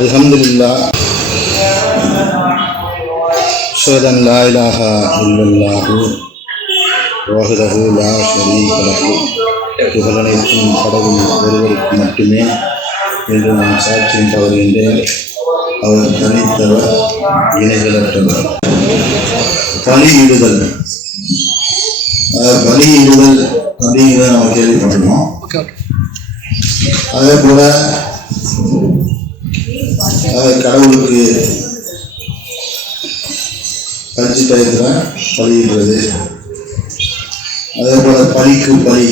அல்ஹம்துலில்லாஹ் அஷ்ஹது அன் லா இலாஹா இல்லல்லாஹு வஹ்தஹு லா ஷரீக லஹு புகழனைத்தும் கடவுள் ஒருவருக்கு மட்டுமே என்று நான் சாட்சியம் பகர்கின்றேன். அவர் தனித்தவர், இணைகளற்றவர். பலியிடுதல் அப்படிங்கிறத நம்ம கேள்விப்பட்டிருக்கோம். அதே போல கடவுளுக்கு பரிசு டயத்தில் பலியிடுறது, அதே போல பலிக்கு பலி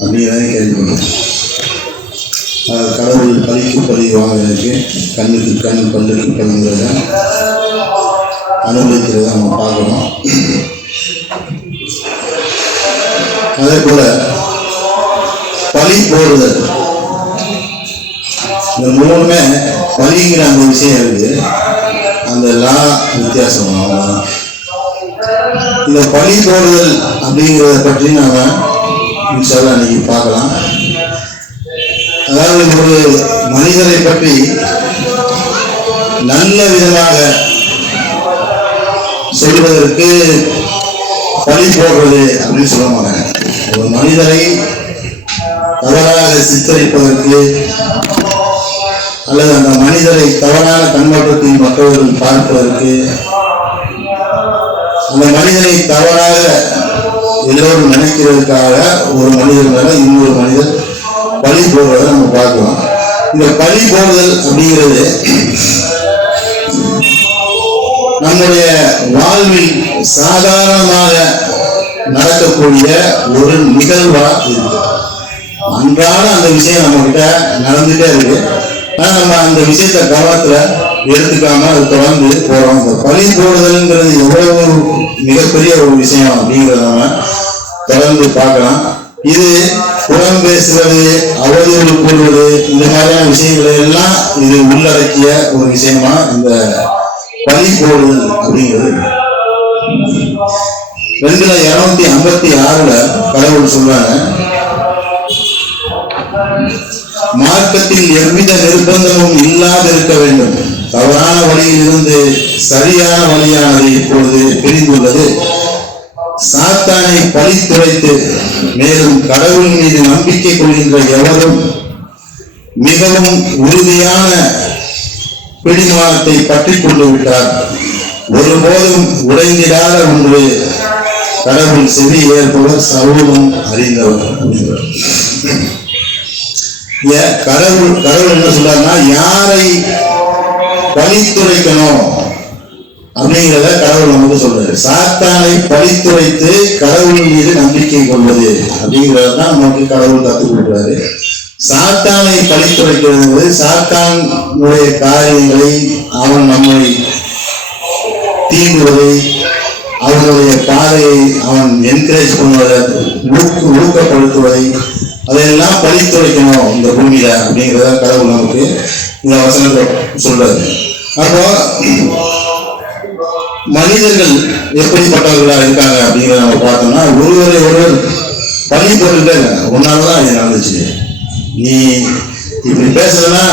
அப்படிங்கிறத கேள்விப்பட்டிருக்கோம். கடவுள் பலிக்கு பலி வாங்குறதுக்கு கண்ணுக்கு கண் பல்லுக்கு பல்லுங்கிறத அனுபவிக்கிறத நம்ம பார்க்கணும். அதே போல பலி போடுதல், இந்த மூணுமே பலிங்கிற அந்த விஷயம் இருக்கு, அந்த லா வித்தியாசம். இந்த பலி போடுதல் அப்படிங்கிறத பற்றி நாம இன்ஷால்லா இன்னைக்கு பார்க்கலாம். அதாவது ஒரு மனிதரை பற்றி நல்ல விதமாக சொல்வதற்கு பலி போடுறது அப்படின்னு சொல்ல மாட்டாங்க. ஒரு மனிதரை தவறாக சித்தரிப்பதற்கு அல்லது அந்த மனிதரை தவறான கண்ணோட்டத்தில் மற்றவர்கள் பார்ப்பதற்கு, அந்த மனிதனை தவறாக எல்லோரும் நினைக்கிறதுக்காக ஒரு மனிதர் மேல இன்னொரு மனிதர் பலி போடுறதை நம்ம பார்க்கலாம். இந்த பலி போடுதல் அப்படிங்கிறது நம்முடைய வாழ்வில் சாதாரணமாக நடக்கக்கூடிய ஒரு நிகழ்வா இருக்கு. அன்றாட அந்த விஷயம் நம்ம கிட்ட நடந்துட்டே இருக்கு. ஆனா நம்ம அந்த விஷயத்த கவனத்துல எடுத்துக்காம அது தொடர்ந்து போறோம். இந்த பலி போடுதல்ங்கிறது எவ்வளவு மிகப்பெரிய ஒரு விஷயம் அப்படிங்கிறத நம்ம தொடர்ந்து பார்க்கலாம். இது புறம் பேசுவது, அவதூறு கூறுவது, இந்த மாதிரியான விஷயங்களை எல்லாம் இது உள்ளடக்கிய ஒரு விஷயமா இந்த பலி போடுதல் அப்படிங்கிறது. 256 கடவுள் சொல்றாங்க, மார்க்கத்தில் எவ்வித நிர்பந்தமும் இல்லாது இருக்க வேண்டும். தவறான வழியில் இருந்து சரியான வழியானது இப்பொழுது பிரிந்துள்ளது. சாத்தானை பழித்துரைத்து மேலும் கடவுள் மீது நம்பிக்கை கொள்கின்ற எவரும் மிகவும் உறுதியான பிடிமானத்தை பற்றி கொண்டு விட்டார். ஒருபோதும் உடைந்திடாத ஒன்று கடவுள் செவி ஏற்பவர் சர்வமும் அறிந்தவர். கடவுள் என்ன சொல்றாருன்னா, யாரை பழித்துரைக்கணும் அப்படிங்கிறத கடவுள் நமக்கு சொல்றாரு. சாத்தானை பழித்துரைத்து கடவுள் மீது நம்பிக்கை கொள்வது அப்படிங்கிறதான் நமக்கு கடவுள் கற்றுக் கொடுக்கிறாரு. சாத்தானை பழித்துரைக்கிறது சாத்தானுடைய காரியங்களை, அவன் நம்மை தீண்டுவதை, அவனுடைய பாதையை அவன் என்கரேஜ் பண்ணுவதை, ஊக்கப்படுத்துவதை, அதையெல்லாம் பழித்துரைக்கணும் இந்த பூமியில அப்படிங்கிறத கடவுள் நமக்கு இந்த வசனத்தை சொல்றாரு. அப்போ மனிதர்கள் எப்படிப்பட்டவர்களா இருக்காங்க அப்படிங்கிறத நம்ம பார்த்தோம்னா, ஒருவரை ஒருவர் பழி போட்டுட்டே உன்னாலதான் இது நடந்துச்சு, நீ இப்படி பேசுறதுன்னா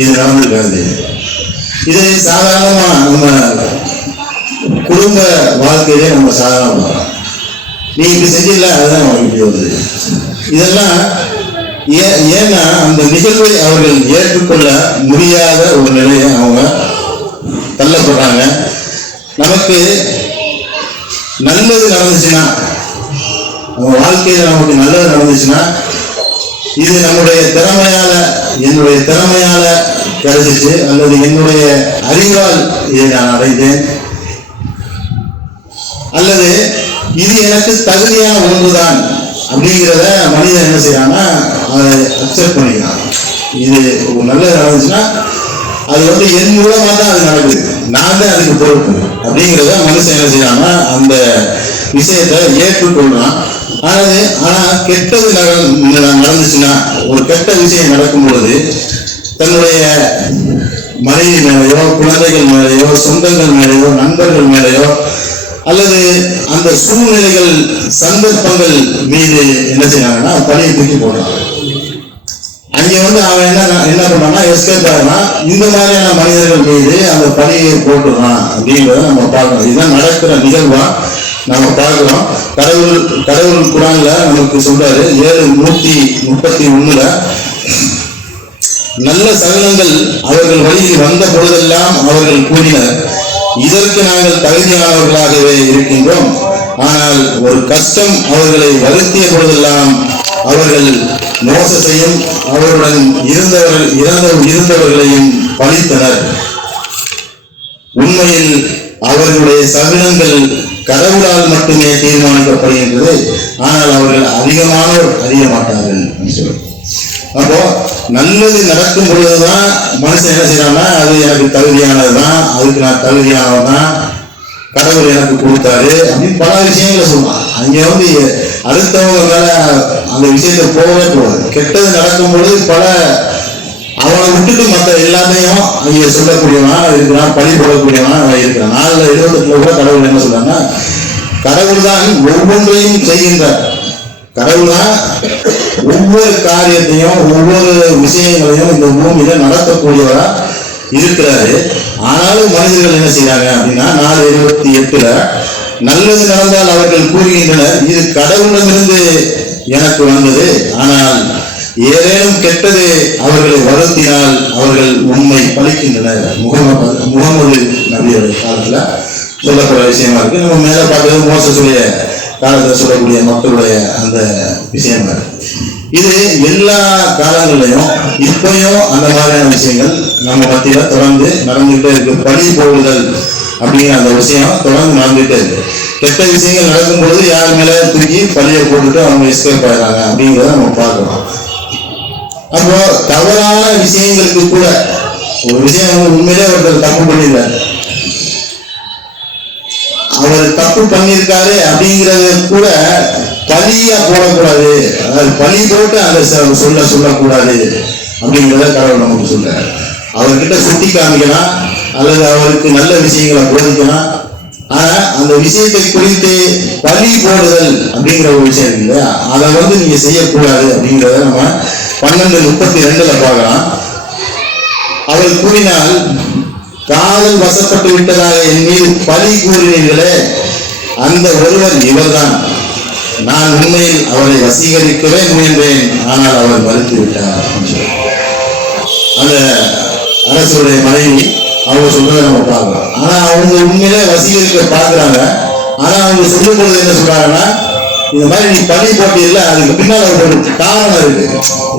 இது நடந்திருக்காது. இது சாதாரணமா நம்ம குடும்ப வாழ்க்கையிலே நம்ம சாதாரணமா, நீ இப்படி செஞ்சிடல அதுதான் அவங்களுக்கு இப்படி வருது. இதெல்லாம் ஏன்னா அந்த நிகழ்வை அவர்கள் ஏற்றுக்கொள்ள முடியாத ஒரு நிலையை அவங்க தள்ளப்படுறாங்க. நமக்கு நல்லது நடந்துச்சுன்னா, நம்ம வாழ்க்கையில நமக்கு நல்லது நடந்துச்சுன்னா, இது நம்முடைய திறமையால, என்னுடைய திறமையால கிடைச்சிச்சு, அல்லது என்னுடைய அறிவால் இதை நான் அடைந்தேன், அல்லது இது எனக்கு தகுதியான ஒன்றுதான் அப்படிங்கிறத மனிதன் என்ன செய்யறான்னா அதை அக்செப்ட் பண்ணிக்கிறான். இது நல்லது நடந்துச்சுன்னா அது என் மூலமா தான் அது நடக்குது, நான் தான் அதுக்கு பொறுப்பு அப்படிங்கிறத மனுஷன் என்ன செய்யறான்னா அந்த விஷயத்தை ஏற்றுக்கொள்றான். ஆனா கெட்டது நடந்துச்சுன்னா, ஒரு கெட்ட விஷயம் நடக்கும் பொழுது தன்னுடைய மனைவி மேலேயோ, குழந்தைகள் மேலேயோ, சொந்தங்கள் மேலேயோ, நண்பர்கள் மேலேயோ, அல்லது அந்த சூழ்நிலைகள், சந்தர்ப்பங்கள் மீது என்ன செய்யறாங்கன்னா பழியை தூக்கி போடுறாங்க. அங்க வந்து அவன் என்ன பண்ணான்னா எஸ்கேப் ஆகலாம், இந்த மாதிரியான மனிதர்கள் மீது அந்த பழியை போட்டுறான் அப்படின்றத நம்ம பார்க்கணும். இதுதான் நடக்கிற நிகழ்வா நம்ம பார்க்கிறோம். கடவுள் குரான்ல நமக்கு சொல்றாரு 7:131 நல்ல சகலங்கள் அவர்கள் வழியில் வந்த பொழுதெல்லாம் அவர்கள் கூறினர், இதற்கு நாங்கள் தகுதியானவர்களாகவே இருக்கின்றோம். ஆனால் ஒரு கஷ்டம் அவர்களை வருத்திய பொழுதெல்லாம் அவர்கள் மோசத்தையும் அவருடன் இருந்தவர்களையும் பழித்தனர். உண்மையில் அவர்களுடைய சகலங்கள் கடவுளால் மட்டுமே தீர்மானிக்கப்படுகின்றது, ஆனால் அவர்கள் அதிகமானோர் அறிய மாட்டார்கள். அப்போ நல்லது நடக்கும் பொழுதுதான் மனுஷன் என்ன செய்யறான்னா, அது எனக்கு தகுதியானதுதான், அதுக்கு நான் தகுதியானவன் தான், கடவுள் எனக்கு கொடுத்தாரு அப்படின்னு பல விஷயங்களை சொல்லுவான். அங்க வந்து அடுத்தவங்க மேல அந்த விஷயத்தை போகவே போகாது. கெட்டது நடக்கும் பொழுது அவனை விட்டுட்டு மற்ற எல்லாத்தையும் அங்கே சொல்லக்கூடியவனா இருக்கிறான், பழி போடக்கூடியவனா இருக்கிறான். 4:28 கூட கடவுள் என்ன சொல்றாங்கன்னா, கடவுள் தான் ஒவ்வொன்றையும் செய்கின்றார். கடவுள் தான் ஒவ்வொரு காரியத்தையும் ஒவ்வொரு விஷயங்களையும் இந்த பூமியில நடத்தக்கூடியவரா இருக்கிறாரு. ஆனாலும் மனிதர்கள் என்ன செய்யறாங்க அப்படின்னா 4:28 நல்லது நடந்தால் அவர்கள் கூறுகின்றனர், இது கடவுளிடமிருந்து எனக்கு வந்தது. ஆனால் ஏதேனும் கெட்டது அவர்களை வருத்தினால் அவர்கள் உண்மை பழிக்கின்றனர். முகமது நபியோட காலத்துல சொல்லக்கூடிய விஷயமா இருக்கு. நம்ம மேல பார்க்கறது மோசஸுடைய காலத்துல சொல்லக்கூடிய மக்களுடைய அந்த விஷயமா இருக்கு. இது எல்லா காலங்களிலையும் இப்பயும் அந்த மாதிரியான விஷயங்கள் நம்ம மத்தியில தொடர்ந்து நடந்துகிட்டே இருக்கு. பழி போடுதல் அப்படிங்கிற அந்த விஷயம் தொடர்ந்து நடந்துகிட்டே இருக்கு. கெட்ட விஷயங்கள் நடக்கும் பொழுது யார் மேல தூக்கி பழியை போட்டுட்டு அவங்க எஸ்கேப் ஆயிடுறாங்க அப்படிங்கிறத நம்ம பார்க்கிறோம். அப்போ தவறான விஷயங்களுக்கு கூட ஒரு விஷயம் உண்மையிலே ஒருத்தர் தப்பு பண்ணிருக்காரு, அவர் தப்பு பண்ணியிருக்காரு அப்படிங்கறத கூட பழியா போடக்கூடாது, அதாவது பழி போட்டு அந்த சொல்லக்கூடாது அப்படிங்கிறத கடவுள் நமக்கு சொல்றாரு. அவர்கிட்ட சுட்டி காமிக்கலாம் அல்லது அவருக்கு நல்ல விஷயங்களை போதிக்கலாம். ஆனா அந்த விஷயத்தை குறித்து பழி போடுதல் அப்படிங்கிற ஒரு விஷயம் இருக்கு இல்லையா, அதை வந்து நீங்க செய்யக்கூடாது அப்படிங்கிறத நம்ம 12:32 பார்க்கலாம். அவர் கூறினால், காதல் வசப்பட்டு விட்டதாக என் மீது பழி கூறினீர்களே, அந்த ஒருவர் இவர்தான். நான் உண்மையில் அவரை வசீகரிக்கவே முயன்றேன், ஆனால் அவர் மறுத்து விட்டார். அந்த அரசுடைய மனைவி அவங்க சொல்றதை நம்ம பார்க்கலாம். ஆனா அவங்க உண்மையிலே வசீகரிக்க பார்க்கிறாங்க. ஆனா அவங்க சொல்லும் பொழுது என்ன சொல்றாங்கன்னா, இந்த மாதிரி நீ பழி போட்டியில்ல, அதுக்கு பின்னால் ஒரு காரணம் இருக்கு.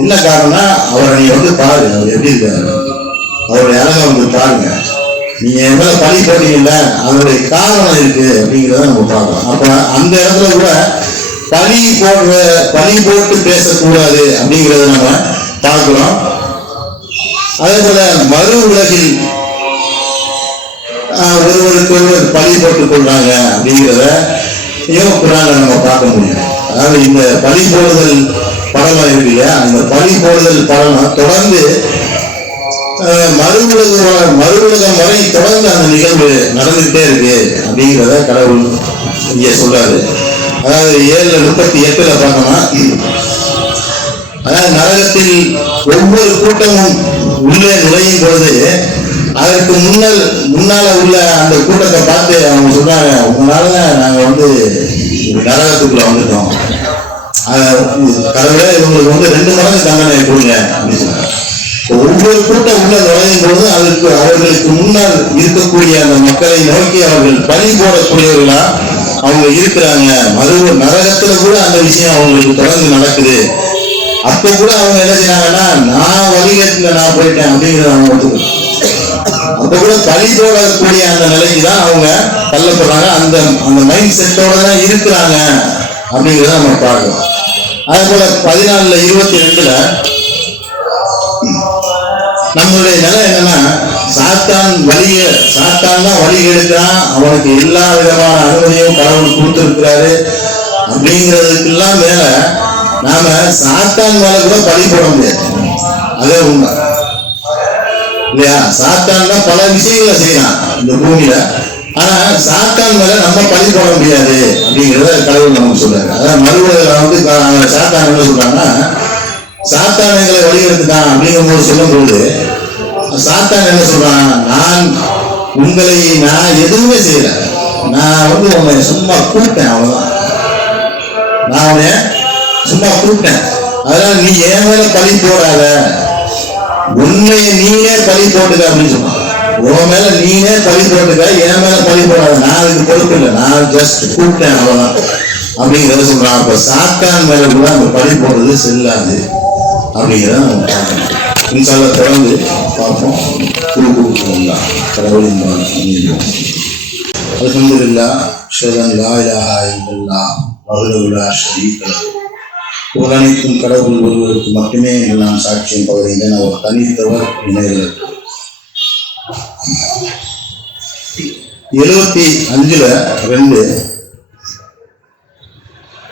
என்ன காரணம்னா, அவரை நீ வந்து பாரு, அவர் எப்படி இருக்காரு, அவருடைய அழகை வந்து பாருங்க, நீங்க என் மேல பழி போட்டீங்கல்ல, அதனுடைய காரணம் இருக்கு அப்படிங்கிறத நம்ம பார்க்கலாம். அப்ப அந்த இடத்துல கூட பழி போட்டு பேசக்கூடாது அப்படிங்கிறத நம்ம பார்க்கிறோம். அதே போல மறு உலகில் ஒருவருக்கு ஒருவர் பழி போட்டுக் கொள்றாங்க அப்படிங்கிறத குரான்ல நம்ம பார்க்க முடியும். அதாவது இந்த பழி போடுதல் படம் இருக்கு இல்லையா, இந்த பழி போடுதல் படம் தொடர்ந்து மறு உலகம் வரை தொடர்ந்து அந்த நிகழ்வு நடந்துகிட்டே இருக்கு அப்படிங்கிறத கடவுள் இங்க சொல்றாரு. அதாவது 7:38 பார்த்தோம்னா, அதாவது நரகத்தில் ஒவ்வொரு கூட்டமும் உள்ளே நுழையும் பொழுது அதற்கு முன்னால உள்ள அந்த கூட்டத்தை பார்த்து அவங்க சொல்றாங்க, உங்களாலதான் நாங்க வந்து நரகத்துக்குள்ள வந்துட்டோம், கடவுளே இவங்களுக்கு வந்து 2 மடங்கு தண்டனை கொடுங்க அப்படின்னு சொன்னாங்க. ஒவ்வொரு கூட்டம் உள்ள நுழையும் பொழுது அவர்களுக்கு முன்னால் இருக்கக்கூடிய அந்த மக்களை நோக்கி அவர்கள் பழி போடக்கூடியவர்களா அவங்க இருக்கிறாங்க. நரகத்துல கூட அந்த விஷயம் அவங்களுக்கு தொடர்ந்து நடக்குது. அப்ப கூட அவங்க என்ன செய்யறாங்கன்னா, நான் வழிகேட்டுல நான் போயிட்டேன் அப்படிங்கிறத அவங்க ஒத்துக்கணும். அப்ப கூட பழி போடக்கூடிய அந்த நிலைக்கு தான் அவங்க தள்ளப்படுறாங்க. அந்த மைண்ட் செட்டோட தான் இருக்கிறாங்க அப்படிங்கிறத நம்ம பார்க்கிறோம். அதே போல 14:22 நம்மளுடைய நிலை என்னன்னா, சாத்தான் தான் வழி எடுக்கிறான், அவனுக்கு எல்லா விதமான அனுமதியும் கடவுள் கொடுத்திருக்கிறாரு அப்படிங்கிறதுக்கெல்லாம் மேல நாம சாத்தான் மேல கூட பழி போட முடியாது. அதே உண்மை இல்லையா, சாத்தான் தான் பல விஷயங்களை செய்யலாம் இந்த பூமியில. ஆனா சாத்தான் மேல நம்ம பழி போட முடியாது அப்படிங்கிறத கடவுள் நமக்கு சொல்றாரு. அதாவது மறுபடியும் வந்து சாத்தான் என்ன சொல்றாங்கன்னா, சாத்தான் எங்களை வழிகெடுத்துட்டான் அப்படிங்கும் போது சொல்லும் பொழுது சாத்தான் என்ன சொல்றான், நான் எதுவுமே செய்யல, நான் உன்னை சும்மா கூப்பிட்டேன், அவ்வளவுதான், நான் உன்னை சும்மா கூப்பிட்டேன், அதனால நீ என் மேல பழி போடாத, உன்னைய நீனே பழி போட்டுக்க அப்படின்னு சொன்னான். உன் மேல நீனே பழி போட்டுக்க, என் மேல பழி போடாத, நான் அதுக்கு பொறுப்பு இல்லை, நான் ஜஸ்ட் கூப்பிட்டேன் அவ்வளவுதான் அப்படிங்கிறத சொல்றான். அப்ப சாத்தான் மேல கூட அந்த பழி போடுறது செல்லாது அப்படிங்கிறத நம்ம பார்க்கணும். இன்ஷால்லா தொடர்ந்து பார்ப்போம். கடவுளின் அல்ஹம்துலில்லாஹ் ஷஹது லா இலாஹா இல்லல்லாஹ் வஹ்தஹு லா ஷரீக லஹு. புகழனைத்தும் கடவுள் ஒருவருக்கு மட்டுமே என்று நான் சாட்சியம் பகர்கின்றேன். அவர் தனித்தவர், இணையவர். 75:2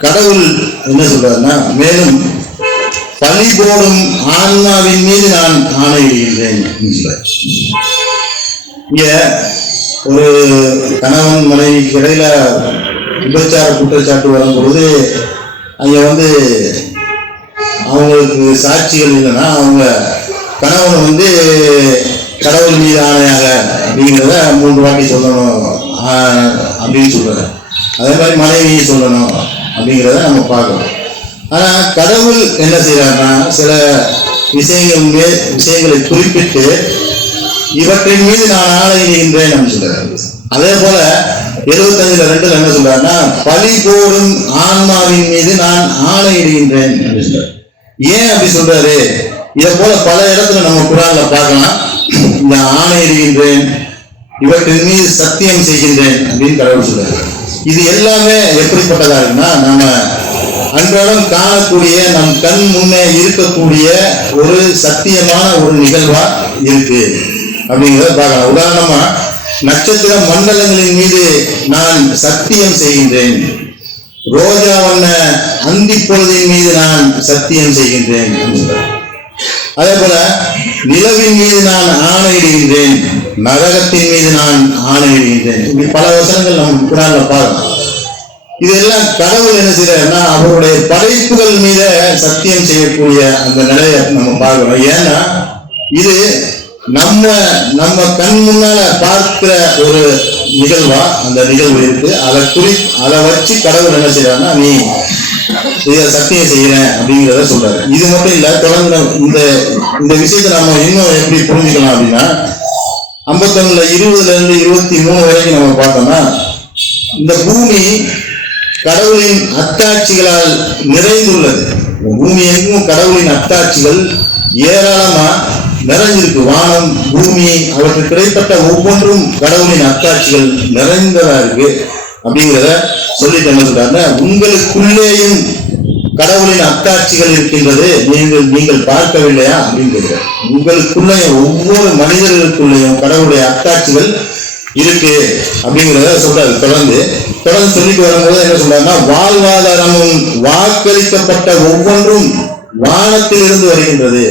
கடவுள் என்ன சொல்றாருன்னா, மேலும் பழி போடும் ஆன்மாவின் மீது நான் ஆணையிடுகின்றேன். இங்க ஒரு கணவன் மனைவிக்கு இடையில விபச்சார குற்றச்சாட்டு வரும்பொழுது அங்க அவங்களுக்கு சாட்சிகள் இல்லைன்னா அவங்க கணவன் கடவுள் மீது ஆணையாக அப்படிங்கிறத 3 வாட்டி சொல்லணும் அப்படின்னு சொல்றாரு. அதே மாதிரி மனைவியை சொல்லணும் அப்படிங்கிறத நம்ம பார்க்கணும். ஆனா கடவுள் என்ன செய்யறாருன்னா, சில விஷயங்களை குறிப்பிட்டு இவற்றின் மீது நான் ஆணையிடுகின்றேன் அப்படின்னு சொல்றாரு. அதே போல 75:2 என்ன சொல்றாருன்னா, பழி போடும் ஆன்மாவின் மீது நான் ஆணையிடுகின்றேன் அப்படின்னு சொல்றாரு. ஏன் அப்படி சொல்றாரு? இதை போல பல இடத்துல நம்ம குர்ஆன்ல பார்க்கலாம். இந்த ஆணையிடுகின்றேன், இவற்றின் மீது சத்தியம் செய்கின்றேன் அப்படின்னு கடவுள் சொல்றாரு. இது எல்லாமே எப்படிப்பட்டதா இருக்குன்னா, நம்ம அன்றாடம் காணக்கூடிய நம் கண் முன்னே இருக்கக்கூடிய ஒரு சத்தியமான ஒரு நிகழ்வா இருக்கு அப்படிங்கிறத பார்க்கலாம். உதாரணமா, நட்சத்திர மண்டலங்களின் மீது நான் சத்தியம் செய்கின்றேன், ரோஜா வண்ண அந்தி பொழுதின் மீது நான் சத்தியம் செய்கின்றேன். அதே போல நிலவின் மீது நான் ஆணையிடுகின்றேன், நரகத்தின் மீது நான் ஆணையிடுகின்றேன். இப்படி பல வசனங்கள் நம்ம குர்ஆன்ல பார்க்கலாம். இதெல்லாம் கடவுள் என்ன செய்யறாருன்னா, அவருடைய படைப்புகள் மீத சத்தியம் செய்யக்கூடிய அந்த நிலையை நம்ம பார்க்கிறோம். ஏன்னா இது நம்ம கண் முன்னால பார்க்கிற ஒரு நிகழ்வா அந்த நிகழ்வு இருக்கு. அதை வச்சு கடவுள் என்ன செய்யறாருன்னா, நீ இதை சத்தியம் செய்யறேன் அப்படிங்கிறத சொல்றாரு. இது மட்டும் இல்ல, தொடர்ந்து இந்த விஷயத்தை நம்ம இன்னும் எப்படி புரிஞ்சுக்கலாம் அப்படின்னா, 51:20-23 வரைக்கும் நம்ம பார்த்தோம்னா, இந்த பூமி கடவுளின் அத்தாட்சிகளால் நிறைந்துள்ளது. பூமி எங்கும் கடவுளின் அத்தாட்சிகள் ஏராளமா நிறைஞ்சிருக்கு. வானம், பூமி, அவற்றுக்கு கிடைப்பட்ட ஒவ்வொன்றும் கடவுளின் அத்தாட்சிகள் நிறைந்ததா இருக்கு அப்படிங்கிறத சொல்லிட்டு என்ன சொல்றாருன்னா, உங்களுக்குள்ளேயும் கடவுளின் அத்தாட்சிகள் இருக்கின்றது, நீங்கள் பார்க்கவில்லையா அப்படின்னு கேட்கிறார். உங்களுக்குள்ளேயும், ஒவ்வொரு மனிதர்களுக்குள்ளேயும் கடவுளுடைய அத்தாட்சிகள் இருக்கு அப்படிங்கிறத சொல்றாரு. தொடர்ந்து சொல்லிட்டு வரும்போது என்ன சொல்றாருன்னா, வாழ்வாதாரமும் வாக்களிக்கப்பட்ட ஒவ்வொன்றும் வானத்தில் இருந்து வருகின்றது.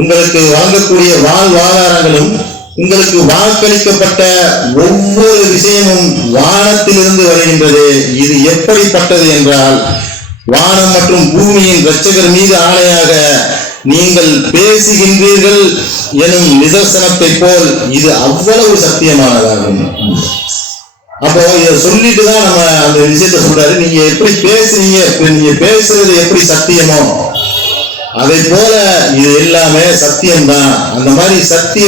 உங்களுக்கு வழங்கக்கூடிய வாழ்வாதாரங்களும் உங்களுக்கு வாக்களிக்கப்பட்ட ஒவ்வொரு விஷயமும் வானத்திலிருந்து வருகின்றது. இது எப்படிப்பட்டது என்றால், வானம் மற்றும் பூமியின் இரட்சகர் மீது ஆணையாக நீங்கள் பேசுகின்றீர்கள் எனும் நிதர்சனத்தை போல் இது அவ்வளவு சத்தியமானதாகும். அப்போ இதை சொல்லிட்டு தான் நம்ம அந்த விஷயத்த சொல்றாரு. நீங்க எப்படி பேசுறீங்க, நீங்க பேசுறது எப்படி சத்தியமோ அதை போல இது எல்லாமே சத்தியம்தான். அந்த மாதிரி சத்திய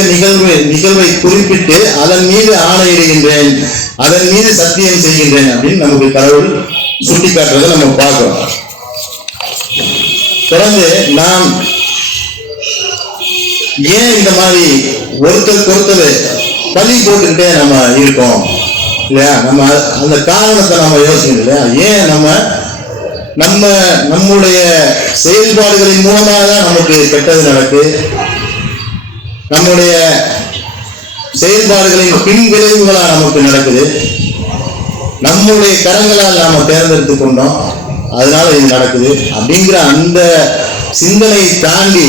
நிகழ்வை குறிப்பிட்டு அதன் மீது ஆணையிடுகின்றேன், அதன் மீது சத்தியம் செய்கின்றேன் அப்படின்னு நமக்கு கடவுள் சுட்டி காட்டுறதை நம்ம பார்க்கிறோம். தொடர்ந்து நாம் ஏன் இந்த மாதிரி ஒருத்தர் பழி போட்டுக்கிட்டே நம்ம இருக்கோம் இல்லையா? நம்ம அந்த காரணத்தை நம்ம யோசிக்கணும் இல்லையா? ஏன் நம்முடைய செயல்பாடுகளின் மூலமாக தான் நமக்கு கெட்டது நடக்கு. நம்முடைய செயல்பாடுகளின் பின் விளைவுகளா நமக்கு நடக்குது. நம்முடைய கரங்களால் நாம தேர்ந்தெடுத்து கொண்டோம், அதனால இது நடக்குது அப்படிங்கிற அந்த சிந்தனையை தாண்டி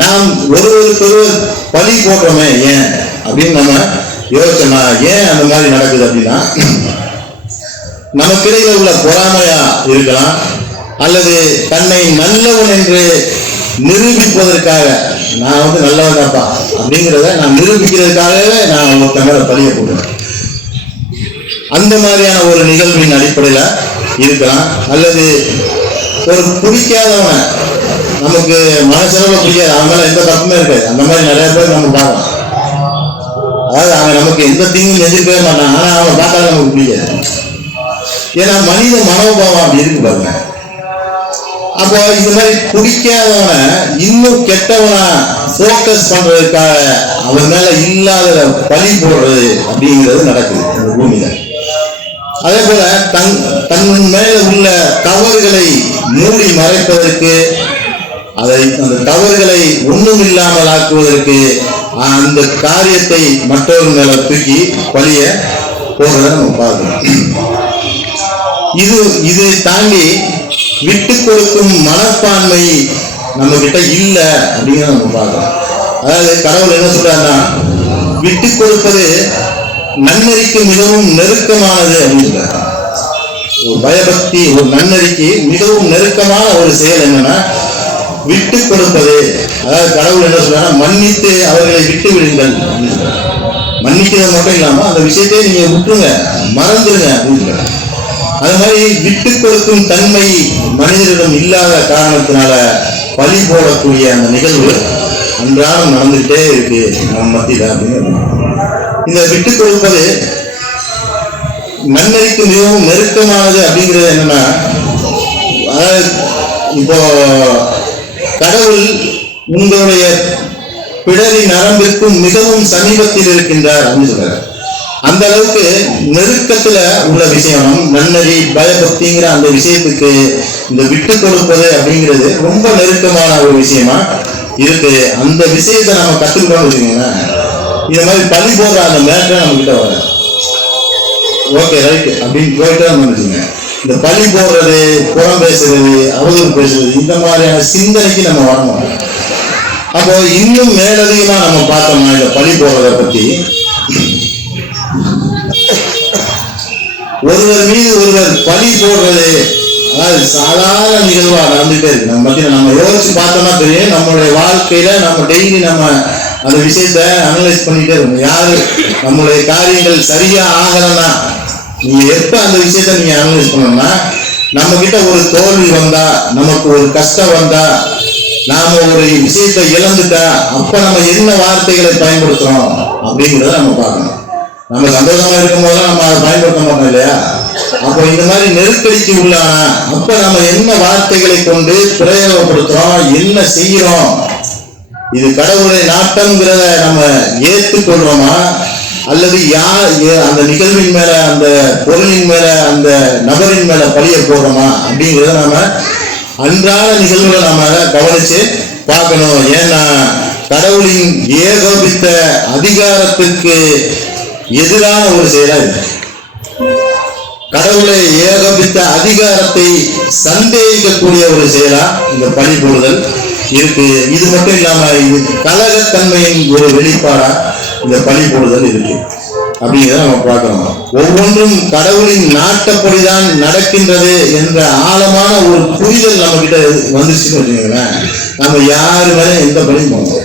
நாம் ஒருவருக்கொருவர் பழி போடுறோமே ஏன் அப்படின்னு நம்ம யோசனை. ஏன் அந்த மாதிரி நடக்குது அப்படின்னா, நமக்கிடையில உள்ள பொறாமையா இருக்கலாம், அல்லது தன்னை நல்லவன் என்று நிரூபிப்பதற்காக நான் நல்லவன் தான்ப்பா அப்படிங்கிறத நான் நிரூபிக்கிறதுக்காகவே நான் ஒருத்தங்க பழிய போடுவேன். அந்த மாதிரியான ஒரு நிகழ்வின் அடிப்படையில் இருக்கலாம். அல்லது ஒரு பிடிக்காதவன், நமக்கு மனசளவில் பிடிக்காது, அவன் மேல எந்த தப்புமே இருக்காது, அந்த மாதிரி நிறைய பேர் நம்ம பார்க்கலாம். அதாவது அவன் நமக்கு எந்த தீங்கும் செஞ்சிருக்கவே மாட்டான், ஆனா அவன் பார்த்தாலும் நமக்கு பிடிக்காது. ஏன்னா மனித மனோபாவம் அப்படி இருக்கு பாருங்க. அப்போ இந்த மாதிரி பிடிக்காதவனை இன்னும் கெட்டவனா போக்கஸ் பண்றதுக்காக அவன் மேல இல்லாத பழி போடுறது அப்படிங்கிறது நடக்குது இந்த பூமியில. அதே போல தன் மேல உள்ள தவறுகளை மூடி மறைப்பதற்கு, அந்த தவறுகளை ஒண்ணும் இல்லாமல் ஆக்குவதற்கு அந்த காரியத்தை மற்றவர்கள் மேல தூக்கி பழிய போடுறத நம்ம பார்க்கணும். இதை தாண்டி விட்டு கொடுக்கும் மனப்பான்மை நம்ம கிட்ட இல்ல அப்படிங்கிறத நம்ம பார்க்கணும். அதாவது கடவுள் என்ன சொல்றாருன்னா, விட்டு கொடுப்பது நன்னறிக்கு மிகவும் நெருக்கமானது அப்படின்னு சொல்றாரு. ஒரு பயபக்தி, ஒரு நன்னறிக்கு மிகவும் நெருக்கமான ஒரு செயல் என்னன்னா விட்டு கொடுப்பது. அதாவது கடவுள் என்ன சொல்றாருன்னா, மன்னித்து அவர்களை விட்டு விடுங்கள் அப்படின்னு சொல்றாரு. மன்னிக்கிறது மட்டும் இல்லாம அந்த விஷயத்தை நீங்க விட்டுருங்க, மறந்துடுங்க அப்படின்னு சொல்றாரு. அது மாதிரி விட்டு கொடுக்கும் தன்மை மனிதரிடம் இல்லாத காரணத்தினால பழி போடக்கூடிய அந்த நிகழ்வு அன்றாடம் நடந்துகிட்டே இருக்கு நம்ம மத்தியில. இந்த விட்டு கொடுப்பது நன்னறிக்கு மிகவும் நெருக்கமானது அப்படிங்கிறது என்னன்னா, அதாவது இப்போ கடவுள் உங்களுடைய பிடரி நரம்பிற்கும் மிகவும் சமீபத்தில் இருக்கின்றார் அப்படின்னு சொல்றாரு. அந்த அளவுக்கு நெருக்கத்துல உள்ள விஷயம் நன்னறி பயபக்திங்கிற அந்த விஷயத்துக்கு இந்த விட்டு கொடுப்பது அப்படிங்கிறது ரொம்ப நெருக்கமான ஒரு விஷயமா இருக்கு. அந்த விஷயத்தை நம்ம கத்துக்கிட்டோம்னு வச்சுக்கோங்களேன், இந்த மாதிரி பழி போடுற அந்த மேட்டரை நம்ம கிட்ட வர ஓகே ரைட் அப்படின்னு போயிட்டு நம்ம வச்சுக்கோங்க. இந்த பழி போடுறது, புறம் பேசுறது, அவதூறு பேசுறது, இந்த மாதிரியான சிந்தனைக்கு நம்ம வரணும். அப்போ இன்னும் மேலதிகமா நம்ம பார்த்தோம்னா இந்த பழி போடுறத பத்தி, ஒருவர் மீது ஒருவர் பழி போடுறது அதாவது சாதாரண நிகழ்வா நடந்துட்டே இருக்கு. நம்ம யோசிச்சு பார்த்தோம்னா தெரியும், நம்மளுடைய வாழ்க்கையில நம்ம டெய்லி நம்ம அந்த விஷயத்த அனலைஸ் பண்ணிட்டே இருக்கணும். யாரு நம்மளுடைய காரியங்கள் சரியா ஆகலன்னா, நீங்க எப்ப அந்த விஷயத்த நீங்க அனலைஸ் பண்ணணும்னா, நம்ம கிட்ட ஒரு தோல்வி வந்தா, நமக்கு ஒரு கஷ்டம் வந்தா, நாம ஒரு விஷயத்தை இழந்துட்டா, அப்ப நம்ம என்ன வார்த்தைகளை பயன்படுத்துறோம் அப்படிங்கிறத நம்ம பார்க்கணும். நம்ம சந்தோஷமா இருக்கும் போதெல்லாம் நம்ம அதை பயன்படுத்த மாட்டோம் இல்லையா? அப்போ இந்த மாதிரி நெருக்கடிக்கு உள்ளான அப்ப நம்ம என்ன வார்த்தைகளை கொண்டு பிரயோகப்படுத்துறோம், என்ன செய்யறோம், இது கடவுளை நாட்டம்ங்கிறத நம்ம ஏற்றுக்கொள்றோமா, அல்லது அந்த நிகழ்வின் மேல, அந்த பொருளின் மேல, அந்த நபரின் மேல பழிய போடுறோமா அப்படிங்கிறத நாம அன்றாட நிகழ்வுகளை நாம கவனிச்சு பார்க்கணும். ஏன்னா கடவுளின் ஏகோபித்த அதிகாரத்துக்கு எதிரான ஒரு செயலா இருக்கு. கடவுளை ஏகோபித்த அதிகாரத்தை சந்தேகிக்கக்கூடிய ஒரு செயலா இந்த பழி போடுதல் இருக்கு. இது மட்டும் இல்லாம இது கலகத்தன்மையின் ஒரு வெளிப்பாடா இந்த பழி போடுதல் இருக்கு அப்படிங்கிறத நம்ம பார்க்கிறோம். ஒவ்வொன்றும் கடவுளின் நாட்டப்படிதான் நடக்கின்றது என்ற ஆழமான ஒரு புரிதல் நம்ம கிட்ட வந்துச்சுன்னு வச்சுக்கோங்களேன், நம்ம யாரு மேல எந்த பழி போடுறோம்.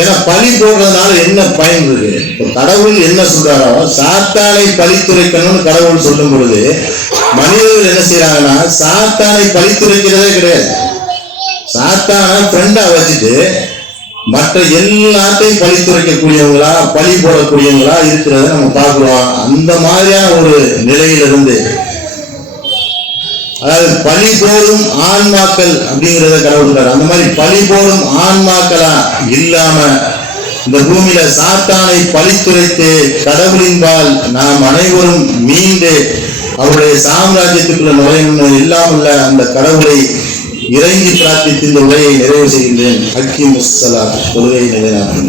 ஏன்னா பழி போடுறதுனால என்ன பயன் இருக்கு? கடவுள் என்ன சொல்றாரோ, சாத்தானை பழித்துரைக்கணும்னு கடவுள் சொல்லும் பொழுது மனிதர்கள் என்ன செய்யறாங்கன்னா, சாத்தானை பழித்துரைக்கிறதே கிடையாது. சாத்தான ஃப்ரெண்டா வச்சுட்டு மற்ற எல்லாத்தையும் பழித்துரைக்கக்கூடியவங்களா, பழி போடக்கூடியவங்களா இருக்கிறத நம்ம பார்க்கிறோம். அந்த மாதிரியான ஒரு நிலையிலிருந்து, அதாவது பழி போடும் ஆன்மாக்கள் அப்படிங்கிறத கடவுள் அந்த மாதிரி பழி போடும் ஆன்மாக்களா இல்லாம இந்த பூமியில சாத்தானை பழித்துரைத்து கடவுளின்பால் நாம் அனைவரும் மீண்டு அவருடைய சாம்ராஜ்யத்துக்குள்ள நுழையணும் இல்லாமல்ல அந்த கடவுளை இறங்கி பிரார்த்தித்து இந்த உரையை நிறைவு செய்கின்றேன். ஹக்கீம் முஸ்ஸலாம் தொழுகை நிலைநாட்டும்.